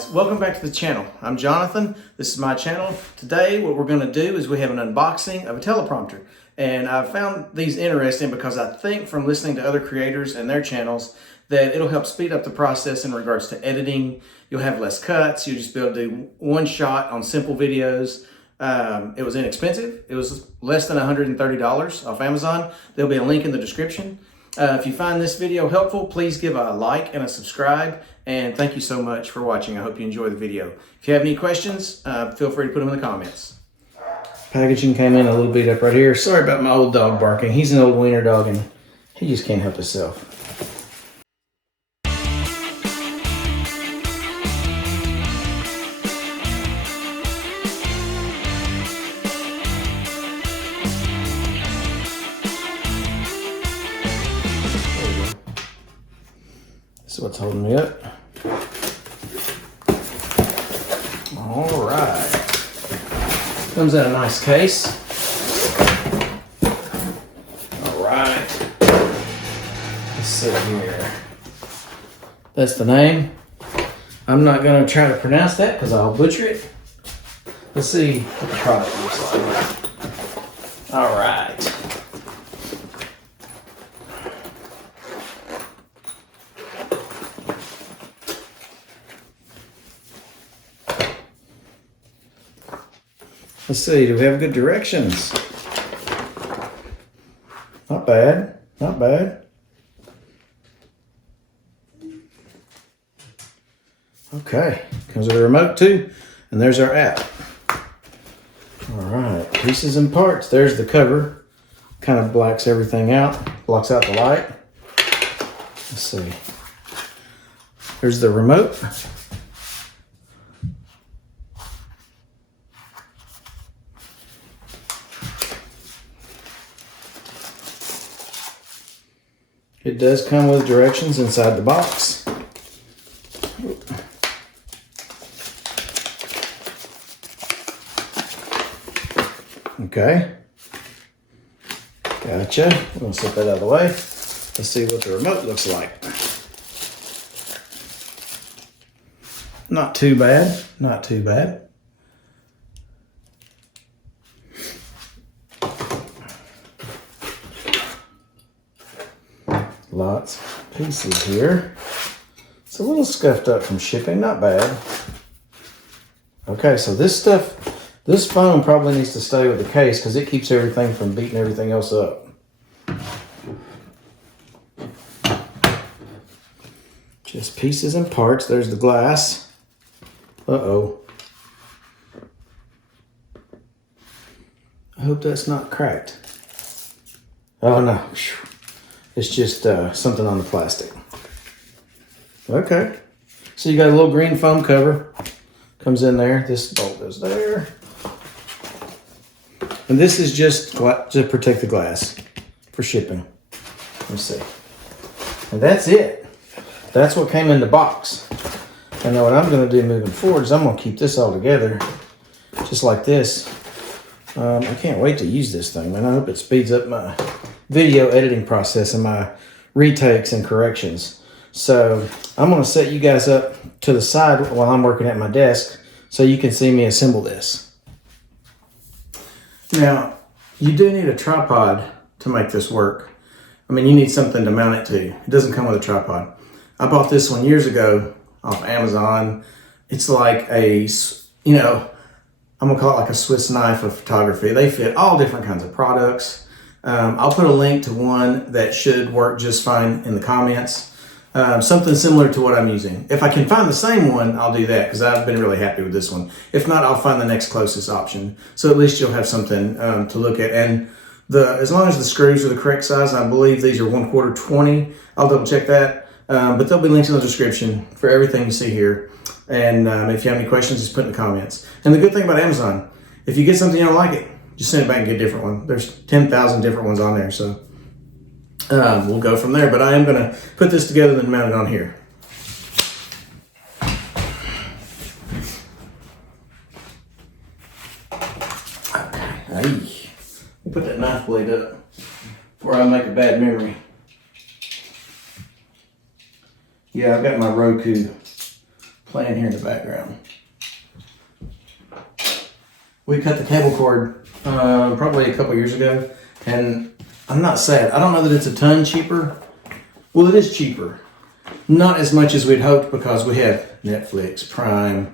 guys, welcome back to the channel. I'm Jonathan. This is my channel. Today what we're going to do is we have an unboxing of a teleprompter, and I found these interesting because I think from listening to other creators and their channels that it'll help speed up the process in regards to editing. You'll have less cuts. You'll just be able to do one shot on simple videos. It was inexpensive. It was less than $130 off Amazon. There'll be a link in the description. If you find this video helpful, please give a like and a subscribe. And thank you so much for watching. I hope you enjoy the video. If you have any questions, feel free to put them in the comments. Packaging came in a little beat up right here. Sorry about my old dog barking. He's an old wiener dog and he just can't help himself. This is what's holding me up. All right. Comes in a nice case. All right. Let's see here. That's the name. I'm not going to try to pronounce that because I'll butcher it. Let's see what the product looks like. All right. Let's see, do we have good directions? Not bad, not bad. Okay, comes with a remote too, and there's our app. All right, pieces and parts. There's the cover. Kind of blacks everything out, blocks out the light. Let's see. There's the remote. It does come with directions inside the box. Okay. Gotcha. I'm going to set that out of the way. Let's see what the remote looks like. Not too bad. Not too bad. Lots of pieces here. It's a little scuffed up from shipping, not bad. Okay, so this foam probably needs to stay with the case because it keeps everything from beating everything else up. Just pieces and parts. There's the glass. Uh-oh. I hope that's not cracked. Oh no. It's just something on the plastic. Okay. So you got a little green foam cover. Comes in there. This bolt goes there. And this is just to protect the glass for shipping. Let's see. And that's it. That's what came in the box. And now what I'm going to do moving forward is I'm going to keep this all together. Just like this. I can't wait to use this thing, man. I hope it speeds up my video editing process and my retakes and corrections. So I'm going to set you guys up to the side while I'm working at my desk so you can see me assemble this. Now, you do need a tripod to make this work. I mean, you need something to mount it to. It doesn't come with a tripod. I bought this one years ago off Amazon. It's like a, you know, I'm going to call it like a Swiss knife of photography. They fit all different kinds of products. I'll put a link to one that should work just fine in the comments. Something similar to what I'm using. If I can find the same one, I'll do that because I've been really happy with this one. If not, I'll find the next closest option. So at least you'll have something to look at. And as long as the screws are the correct size, I believe these are 1/4 20. I'll double check that. But there'll be links in the description for everything you see here. And if you have any questions, just put in the comments. And the good thing about Amazon, if you get something you don't like it, just send it back and get a different one. There's 10,000 different ones on there, so we'll go from there. But I am going to put this together and mount it on here. Okay. We'll put that knife blade up before I make a bad memory. Yeah, I've got my Roku playing here in the background. We cut the cable cord probably a couple years ago, and I'm not sad. I don't know that it's a ton cheaper. Well, it is cheaper. Not as much as we'd hoped because we have Netflix, Prime,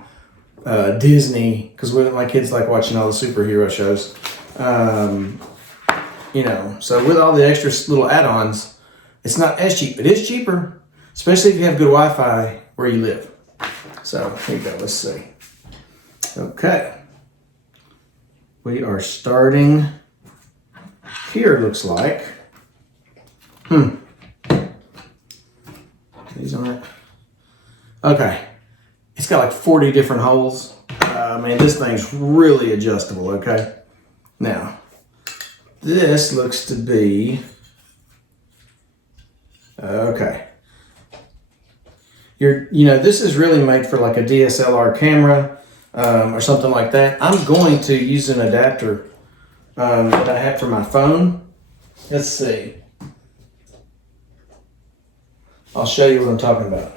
Disney, because my kids like watching all the superhero shows. You know, so with all the extra little add-ons, it's not as cheap. It is cheaper, especially if you have good Wi-Fi where you live. So here you go. Let's see. Okay. We are starting here, looks like. These aren't. Okay. It's got like 40 different holes. Man, this thing's really adjustable, okay? Now, this looks to be, okay. This is really made for like a DSLR camera or something like that. I'm going to use an adapter that I have for my phone. Let's see. I'll show you what I'm talking about.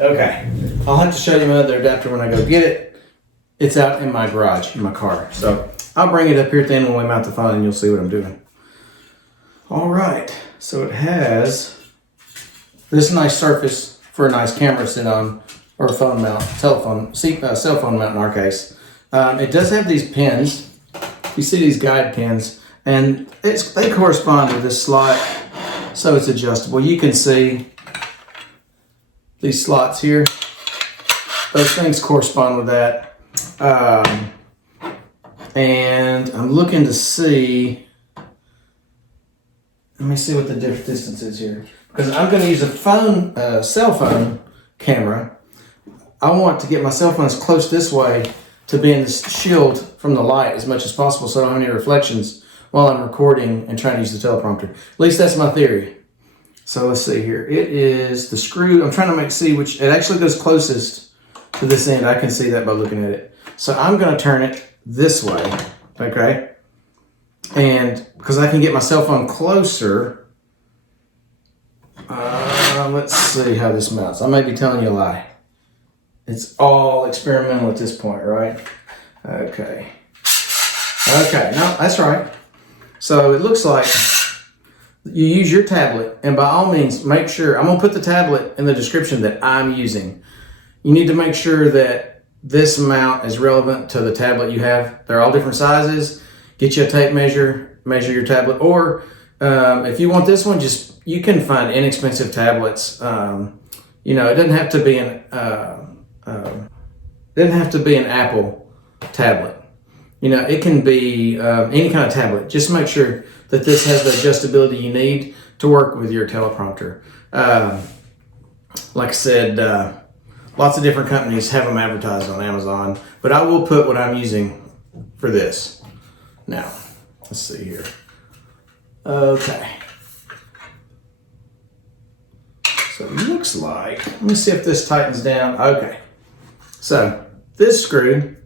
Okay, I'll have to show you my other adapter when I go get it. It's out in my garage, in my car. So I'll bring it up here at the end when we mount the phone and you'll see what I'm doing. All right, so it has this nice surface for a nice camera to sit on, or a phone mount, cell phone mount in our case. It does have these pins. You see these guide pins, and they correspond with this slot, so it's adjustable. You can see these slots here, those things correspond with that. And I'm looking to see, let me see what the different distance is here. Because I'm going to use a cell phone camera. I want to get my cell phone as close this way to being this shield from the light as much as possible so I don't have any reflections while I'm recording and trying to use the teleprompter. At least that's my theory. So let's see here. It is the screw. I'm trying to see which, it actually goes closest to this end. I can see that by looking at it. So I'm going to turn it this way, okay? And because I can get my cell phone closer, let's see how this mounts. I may be telling you a lie. It's all experimental at this point, right? Okay. Okay, no, that's right. So it looks like you use your tablet, and by all means, make sure, I'm going to put the tablet in the description that I'm using. You need to make sure that this mount is relevant to the tablet you have. They're all different sizes. Get you a tape measure, measure your tablet, or if you want this one, you can find inexpensive tablets. It doesn't have to be an Apple tablet. It can be any kind of tablet. Just make sure that this has the adjustability you need to work with your teleprompter. Like I said, lots of different companies have them advertised on Amazon, but I will put what I'm using for this. Now, let's see here. Okay. So it looks like, let me see if this tightens down. Okay. So this screw,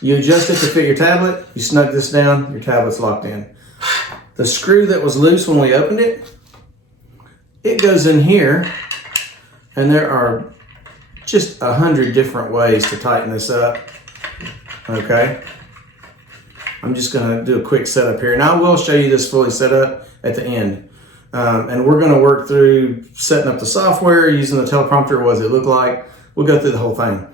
you adjust it to fit your tablet, you snug this down, your tablet's locked in. The screw that was loose when we opened it, it goes in here, and there are just 100 different ways to tighten this up, okay? I'm just gonna do a quick setup here, and I will show you this fully set up at the end. And we're gonna work through setting up the software, using the teleprompter, what does it look like? We'll go through the whole thing.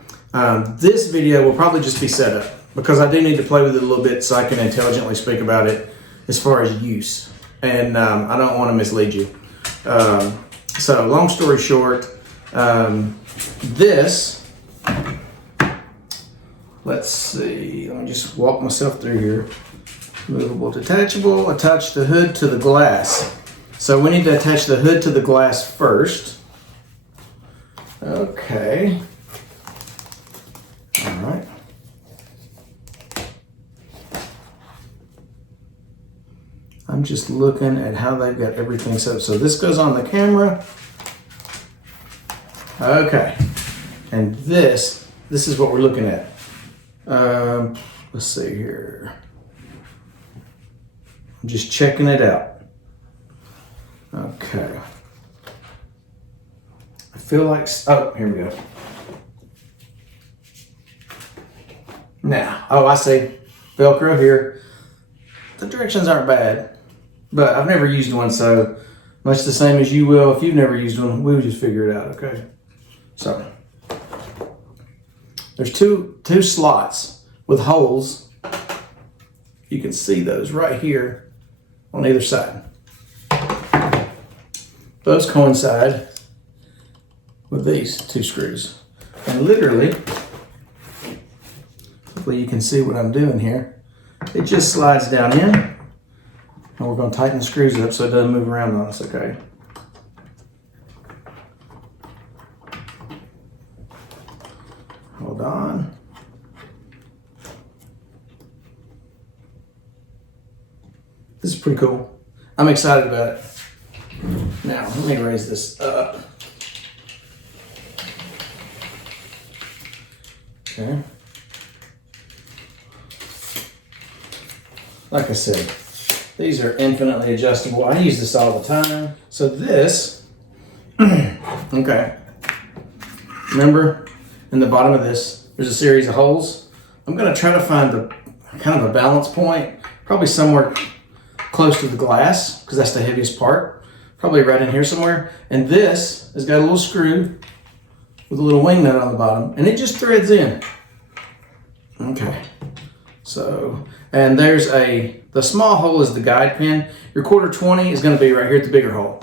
This video will probably just be set up because I do need to play with it a little bit so I can intelligently speak about it as far as use. And I don't want to mislead you. So long story short, this, let's see, let me just walk myself through here. Movable, detachable, attach the hood to the glass. So we need to attach the hood to the glass first. Okay. All right. I'm just looking at how they've got everything set up. So this goes on the camera. Okay. And this is what we're looking at. Let's see here. I'm just checking it out. Okay. I feel like, oh, here we go. Now, oh, I see. Velcro here. The directions aren't bad, but I've never used one, so much the same as you will. If you've never used one, we'll just figure it out, okay? So, there's two slots with holes. You can see those right here on either side. Those coincide with these two screws. And literally, hopefully you can see what I'm doing here. It just slides down in, and we're going to tighten the screws up so it doesn't move around on us, okay? Hold on. This is pretty cool. I'm excited about it. Now, let me raise this up. Okay. Like I said, these are infinitely adjustable. I use this all the time. So this, okay. Remember, in the bottom of this, there's a series of holes. I'm gonna try to find the kind of a balance point, probably somewhere close to the glass, because that's the heaviest part. Probably right in here somewhere. And this has got a little screw with a little wing nut on the bottom, and it just threads in. Okay. So, and there's the small hole is the guide pin. Your 1/4-20 is going to be right here at the bigger hole.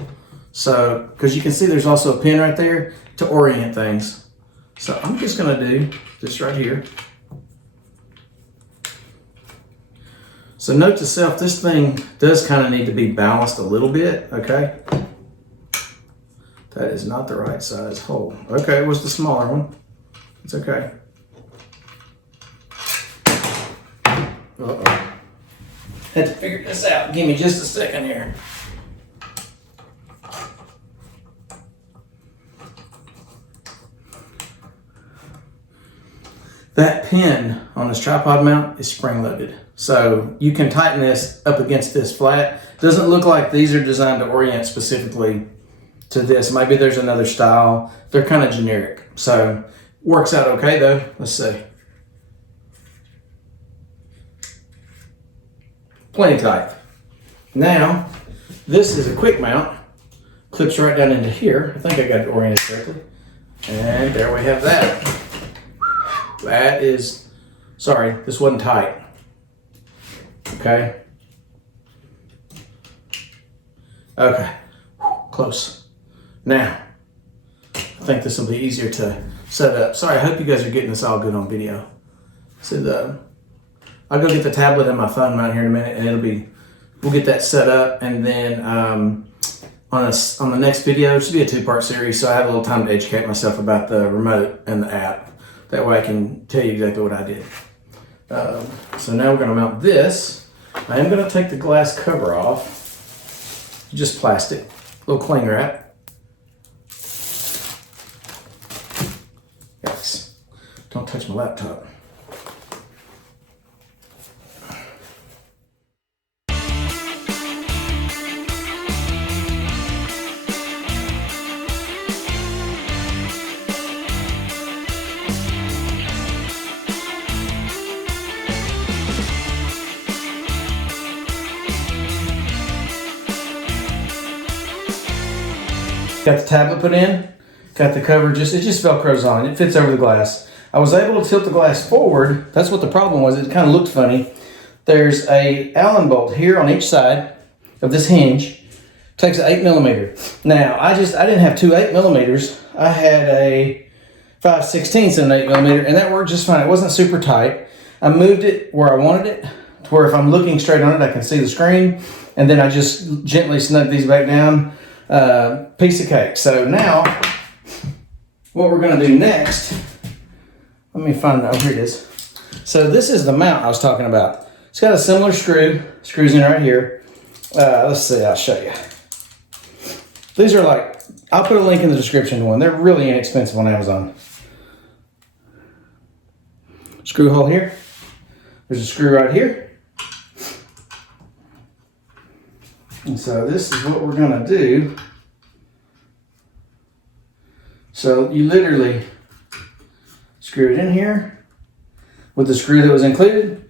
So, because you can see there's also a pin right there to orient things. So I'm just going to do this right here. So note to self, this thing does kind of need to be balanced a little bit, okay? That is not the right size hole. Okay, it was the smaller one. It's okay. Uh-oh. Had to figure this out. Give me just a second here. That pin on this tripod mount is spring-loaded. So you can tighten this up against this flat. Doesn't look like these are designed to orient specifically to this. Maybe there's another style. They're kind of generic. So works out okay though. Let's see. Plenty tight. Now, this is a quick mount. Clips right down into here. I think I got it oriented correctly. And there we have that. That is, sorry, this wasn't tight. Okay. Okay, close. Now, I think this will be easier to set up. Sorry, I hope you guys are getting this all good on video. So I'll go get the tablet and my phone right here in a minute, and we'll get that set up, and then on the next video, it should be a 2-part series, so I have a little time to educate myself about the remote and the app. That way I can tell you exactly what I did. So now we're going to mount this. I am going to take the glass cover off. Just plastic, a little cling wrap. Yikes. Don't touch my laptop. Got the tablet put in, got the cover, it just Velcros on, it fits over the glass. I was able to tilt the glass forward. That's what the problem was, it kind of looked funny. There's a Allen bolt here on each side of this hinge, takes an 8mm. Now, I didn't have two 8mm, I had a 5/16 and an 8mm, and that worked just fine. It wasn't super tight. I moved it where I wanted it, to where if I'm looking straight on it, I can see the screen, and then I just gently snug these back down. Piece of cake. So now, what we're going to do next, let me find out, here it is. So this is the mount I was talking about. It's got a similar screw, screws in right here. Let's see, I'll show you. These are like, I'll put a link in the description to one. They're really inexpensive on Amazon. Screw hole here. There's a screw right here. And so this is what we're gonna do. So you literally screw it in here with the screw that was included.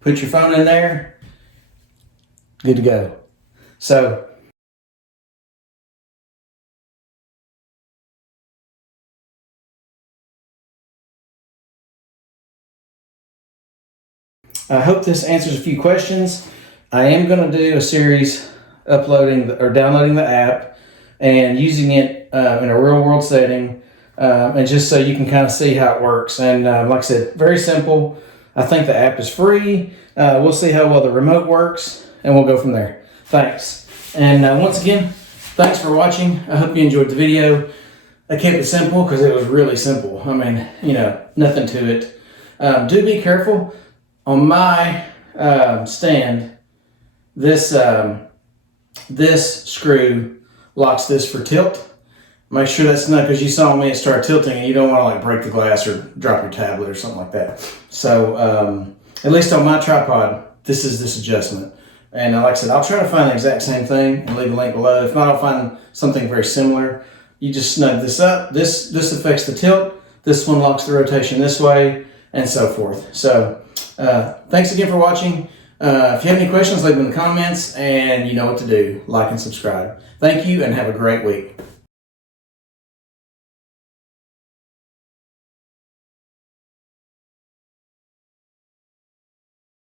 Put your phone in there. Good to go. So I hope this answers a few questions. I am going to do a series uploading or downloading the app and using it in a real world setting, and just so you can kind of see how it works. And like I said, very simple. I think the app is free. We'll see how well the remote works, and we'll go from there. Thanks. And once again, thanks for watching. I hope you enjoyed the video. I kept it simple because it was really simple. I mean, you know, nothing to it. Do be careful. On my stand, this screw locks this for tilt. Make sure that's not, because you saw me start tilting and you don't want to like break the glass or drop your tablet or something like that. So at least on my tripod, this is this adjustment. And like I said, I'll try to find the exact same thing and leave a link below. If not, I'll find something very similar. You just snug this up. This affects the tilt. This one locks the rotation this way, and so forth. So thanks again for watching. If you have any questions, leave them in the comments, and you know what to do. Like and subscribe. Thank you, and have a great week.